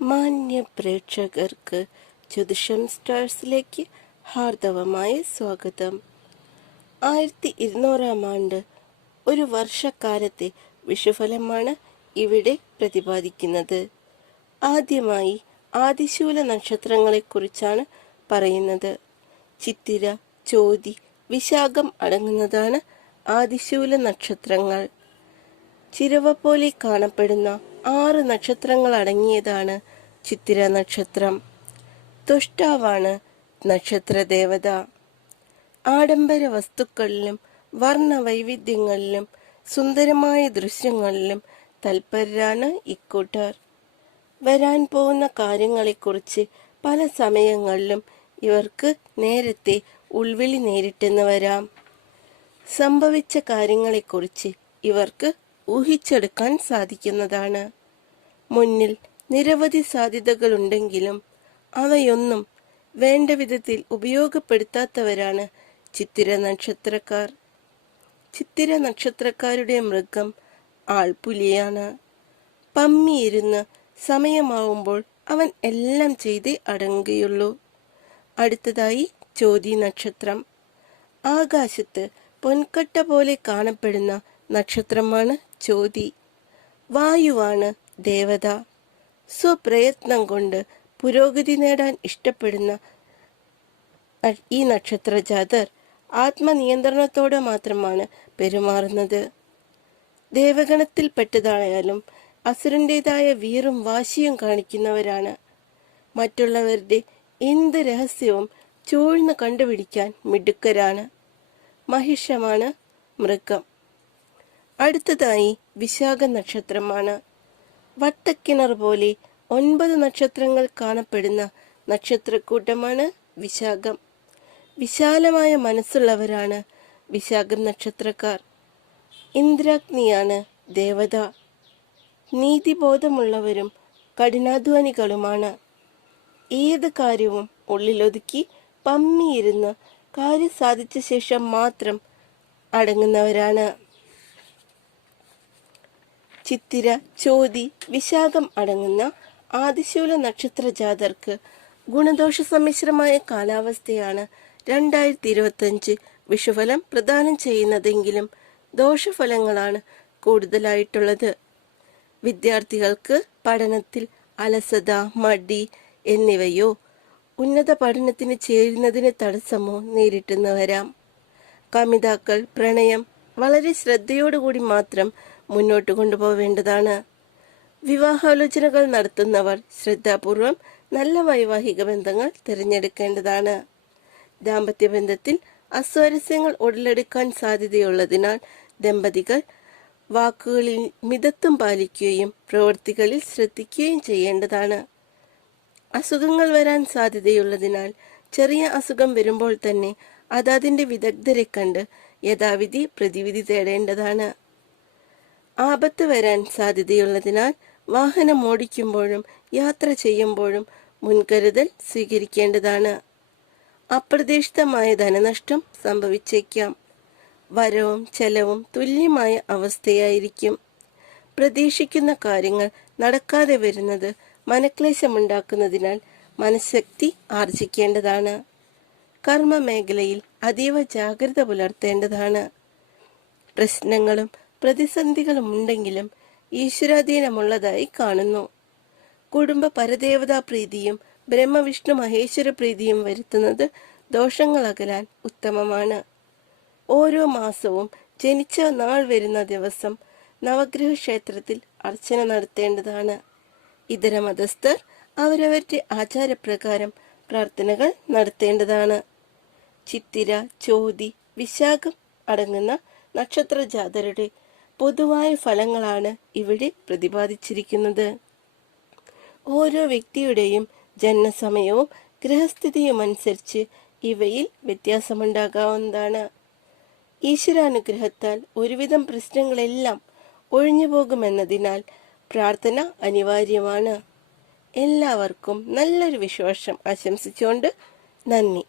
മാന്യ പ്രേക്ഷകർക്ക് ജ്യോതിഷം സ്റ്റാർസിലേക്ക് ഹാർദവമായ സ്വാഗതം. 1200 ആണ്ട് ഒരു വർഷക്കാലത്തെ വിഷുഫലമാണ് ഇവിടെ പ്രതിപാദിക്കുന്നത്. ആദ്യമായി ആദിശൂല നക്ഷത്രങ്ങളെക്കുറിച്ചാണ് പറയുന്നത്. ചിത്തിര, ചോതി, വിശാഖം അടങ്ങുന്നതാണ് ആദിശൂല നക്ഷത്രങ്ങൾ. ചിരവ പോലെ കാണപ്പെടുന്ന 6 നക്ഷത്രങ്ങൾ അടങ്ങിയതാണ് ചിത്തിര നക്ഷത്രം. തുഷ്ടാവാണ് നക്ഷത്രദേവത. ആഡംബര വസ്തുക്കളിലും വർണ്ണ വൈവിധ്യങ്ങളിലും സുന്ദരമായ ദൃശ്യങ്ങളിലും തൽപരരാണ് ഇക്കൂട്ടർ. വരാൻ പോകുന്ന കാര്യങ്ങളെക്കുറിച്ച് പല സമയങ്ങളിലും ഇവർക്ക് നേരത്തെ ഉൾവിളി നേരിട്ടെന്ന് വരാം. സംഭവിച്ച കാര്യങ്ങളെക്കുറിച്ച് ഇവർക്ക് ഊഹിച്ചെടുക്കാൻ സാധിക്കുന്നതാണ്. മുന്നിൽ നിരവധി സാധ്യതകളുണ്ടെങ്കിലും അവയൊന്നും വേണ്ട വിധത്തിൽ ഉപയോഗപ്പെടുത്താത്തവരാണ് ചിത്തിര നക്ഷത്രക്കാർ. ചിത്തിര നക്ഷത്രക്കാരുടെ മൃഗം ആൾപുലിയാണ്. പമ്മിയിരുന്ന് സമയമാവുമ്പോൾ അവൻ എല്ലാം ചെയ്തേ അടങ്ങുകയുള്ളൂ. അടുത്തതായി ചോതി നക്ഷത്രം. ആകാശത്ത് പൊൻകട്ട പോലെ കാണപ്പെടുന്ന നക്ഷത്രമാണ് ചോതി. വായുവാണ് ദേവത. സ്വപ്രയത്നം കൊണ്ട് പുരോഗതി നേടാൻ ഇഷ്ടപ്പെടുന്ന ഈ നക്ഷത്രജാതർ ആത്മനിയന്ത്രണത്തോടെ മാത്രമാണ് പെരുമാറുന്നത്. ദേവഗണത്തിൽപ്പെട്ടതായാലും അസുരൻ്റെതായ വീറും വാശിയും കാണിക്കുന്നവരാണ്. മറ്റുള്ളവരുടെ എന്ത് രഹസ്യവും ചൂഴ്ന്ന് കണ്ടുപിടിക്കാൻ മിടുക്കരാണ്. മഹിഷമാണ് മൃഗം. അടുത്തതായി വിശാഖ നക്ഷത്രമാണ്. വട്ടക്കിണർ പോലെ 9 നക്ഷത്രങ്ങൾ കാണപ്പെടുന്ന നക്ഷത്രക്കൂട്ടമാണ് വിശാഖം. വിശാലമായ മനസ്സുള്ളവരാണ് വിശാഖം നക്ഷത്രക്കാർ. ഇന്ദ്രാഗ്നിയാണ് ദേവത. നീതിബോധമുള്ളവരും കഠിനാധ്വാനികളുമാണ്. ഏത് കാര്യവും ഉള്ളിലൊതുക്കി പമ്മിയിരുന്ന് കാര്യം സാധിച്ച ശേഷം മാത്രം അടങ്ങുന്നവരാണ്. ചിത്തിര, ചോതി, വിശാഖം അടങ്ങുന്ന ആദിശൂല നക്ഷത്ര ജാതർക്ക് ഗുണദോഷ സമ്മിശ്രമായ കാലാവസ്ഥയാണ് 2025 വിഷുഫലം പ്രദാനം ചെയ്യുന്നതെങ്കിലും ദോഷഫലങ്ങളാണ് കൂടുതലായിട്ടുള്ളത്. വിദ്യാർത്ഥികൾക്ക് പഠനത്തിൽ അലസത, മടി എന്നിവയോ ഉന്നത പഠനത്തിന് ചേരുന്നതിന് തടസ്സമോ നേരിട്ടെന്ന് വരാം. കമിതാക്കൾ പ്രണയം വളരെ ശ്രദ്ധയോടുകൂടി മാത്രം മുന്നോട്ട് കൊണ്ടുപോവേണ്ടതാണ്. വിവാഹാലോചനകൾ നടത്തുന്നവർ ശ്രദ്ധാപൂർവം നല്ല വൈവാഹിക ബന്ധങ്ങൾ തിരഞ്ഞെടുക്കേണ്ടതാണ്. ദാമ്പത്യ ബന്ധത്തിൽ അസ്വാരസ്യങ്ങൾ ഉടലെടുക്കാൻ സാധ്യതയുള്ളതിനാൽ ദമ്പതികൾ വാക്കുകളിൽ മിതത്വം പാലിക്കുകയും പ്രവൃത്തികളിൽ ശ്രദ്ധിക്കുകയും ചെയ്യേണ്ടതാണ്. അസുഖങ്ങൾ വരാൻ സാധ്യതയുള്ളതിനാൽ ചെറിയ അസുഖം വരുമ്പോൾ തന്നെ അതതിൻ്റെ വിദഗ്ധരെ കണ്ട് യഥാവിധി പ്രതിവിധി തേടേണ്ടതാണ്. ആപത്ത് വരാൻ സാധ്യതയുള്ളതിനാൽ വാഹനം ഓടിക്കുമ്പോഴും യാത്ര ചെയ്യുമ്പോഴും മുൻകരുതൽ സ്വീകരിക്കേണ്ടതാണ്. അപ്രതീക്ഷിതമായ ധനനഷ്ടം സംഭവിച്ചേക്കാം. വരവും ചെലവും തുല്യമായ അവസ്ഥയായിരിക്കും. പ്രതീക്ഷിക്കുന്ന കാര്യങ്ങൾ നടക്കാതെ വരുന്നത് മനക്ലേശമുണ്ടാക്കുന്നതിനാൽ മനഃശക്തി ആർജിക്കേണ്ടതാണ്. കർമ്മ മേഖലയിൽ അതീവ ജാഗ്രത പുലർത്തേണ്ടതാണ്. പ്രശ്നങ്ങളും പ്രതിസന്ധികളും ഉണ്ടെങ്കിലും ഈശ്വരാധീനമുള്ളതായി കാണുന്നു. കുടുംബ പരദേവതാ പ്രീതിയും ബ്രഹ്മവിഷ്ണു മഹേശ്വര പ്രീതിയും വരുത്തുന്നത് ദോഷങ്ങൾ അകലാൻ ഉത്തമമാണ്. ഓരോ മാസവും ജനിച്ച നാൾ വരുന്ന ദിവസം നവഗ്രഹ ക്ഷേത്രത്തിൽ അർച്ചന നടത്തേണ്ടതാണ്. ഇതര മതസ്ഥർ അവരവരുടെ ആചാരപ്രകാരം പ്രാർത്ഥനകൾ നടത്തേണ്ടതാണ്. ചിത്തിര, ചോതി, വിശാഖം അടങ്ങുന്ന നക്ഷത്ര ജാതരുടെ പൊതുവായ ഫലങ്ങളാണ് ഇവിടെ പ്രതിപാദിച്ചിരിക്കുന്നത്. ഓരോ വ്യക്തിയുടെയും ജനനസമയവും ഗ്രഹസ്ഥിതിയും അനുസരിച്ച് ഇവയിൽ വ്യത്യാസമുണ്ടാകാവുന്നതാണ്. ഈശ്വരാനുഗ്രഹത്താൽ ഒരുവിധം പ്രശ്നങ്ങളെല്ലാം ഒഴിഞ്ഞു പോകുമെന്നതിനാൽ പ്രാർത്ഥന അനിവാര്യമാണ്. എല്ലാവർക്കും നല്ലൊരു വിശ്വാസം ആശംസിച്ചുകൊണ്ട് നന്ദി.